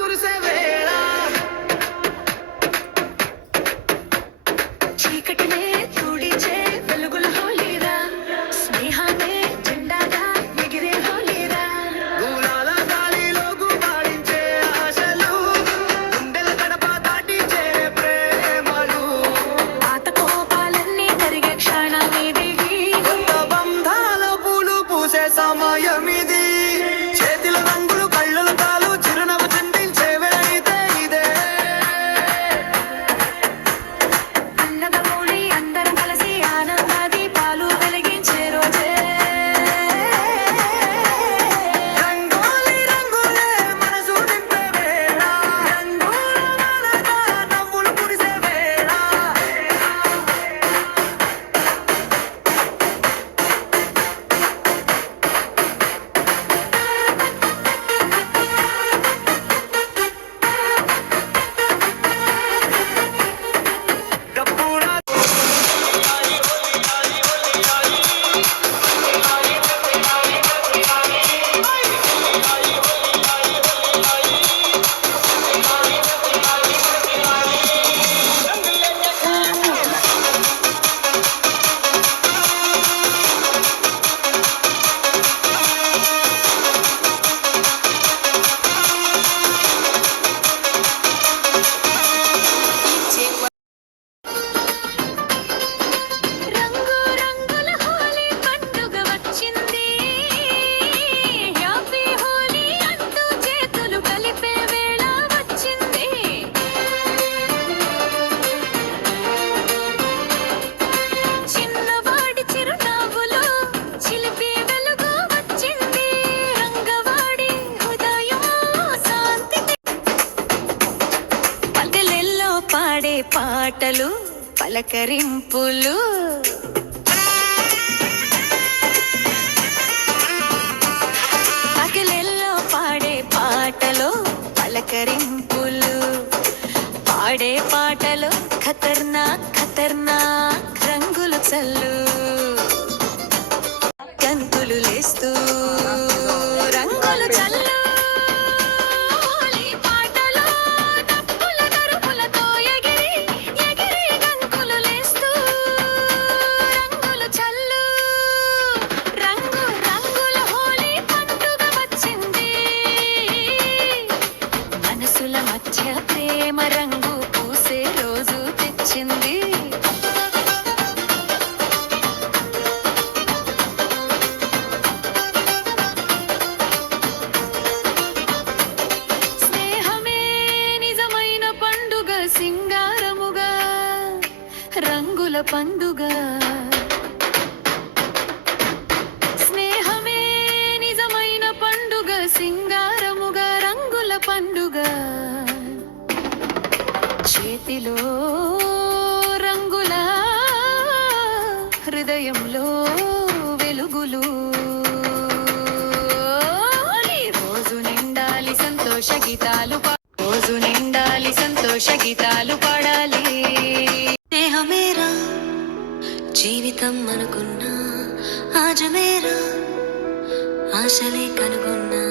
కురిసే వేళ చీకటినే తుడిచే వెలుగుల హోలీరా స్నేహానే జెండాగా ఎగిరే హోలీరా దూరాల గాలిలో గుబాళించే ఆశలు గుండెల గడప దాటించే ప్రేమలు పాత కోపాలన్నీ కరిగే క్షణమిది కొత్త బంధాల పూలు పూసే సమయమిది చేతిల రంగులు కళ్ళల తాలు చిరునవ్వు చిందించే వేళ ఇదే అన్నదమ్ముడి అందరం కలిసి ఆనంద దీపాలు వెలిగించే రోజే రంగోలి రంగులే మనసు నింపే వేళ రంగుల వానగా నవ్వులు కురిసే వేళ కప్పున రంగు రంగుల హోలీ పండుగ వచ్చింది హ్యాపీ హోలీ అంటూ చేతులు కలిపే వేళ వచ్చింది చిన్నవాడి చిరునవ్వులో చిలిపి వెలుగు వచ్చింది రంగవాడి హృదయం శాంతి పల్లెల్లో పాడే పాటలు పలకరింపులు పగలెల్లో పాడే పాటలు పలకరింపులు పాడే పాటలు ఖతర్నాక్ ఖతర్నాక్ రంగులు చల్లు గంతులు లేస్తూ రంగులు చల్లు హోలీ పాటలో డప్పుల దరుపులతో ఎగిరి ఎగిరి గంతులు లేస్తూ రంగులు చల్లు రంగు రంగుల హోలీ పండుగ వచ్చింది మనసుల మధ్య ప్రేమ రంగు పూసే రోజు తెచ్చింది స్నేహమే నిజమైన పండుగ సింగారముగా రంగుల పండుగ స్నేహమే నిజమైన పండుగ సింగారముగా రంగుల పండుగ చేతిలో రంగుల హృదయంలో వెలుగులు రోజు నిండాలి సంతోష గీతాలు రోజు నిండాలి సంతోష గీతాలు పాడాలి స్నేహమేరా జీవితం అనుకున్నా ఆజమేరా ఆశలే కనుగొన్నా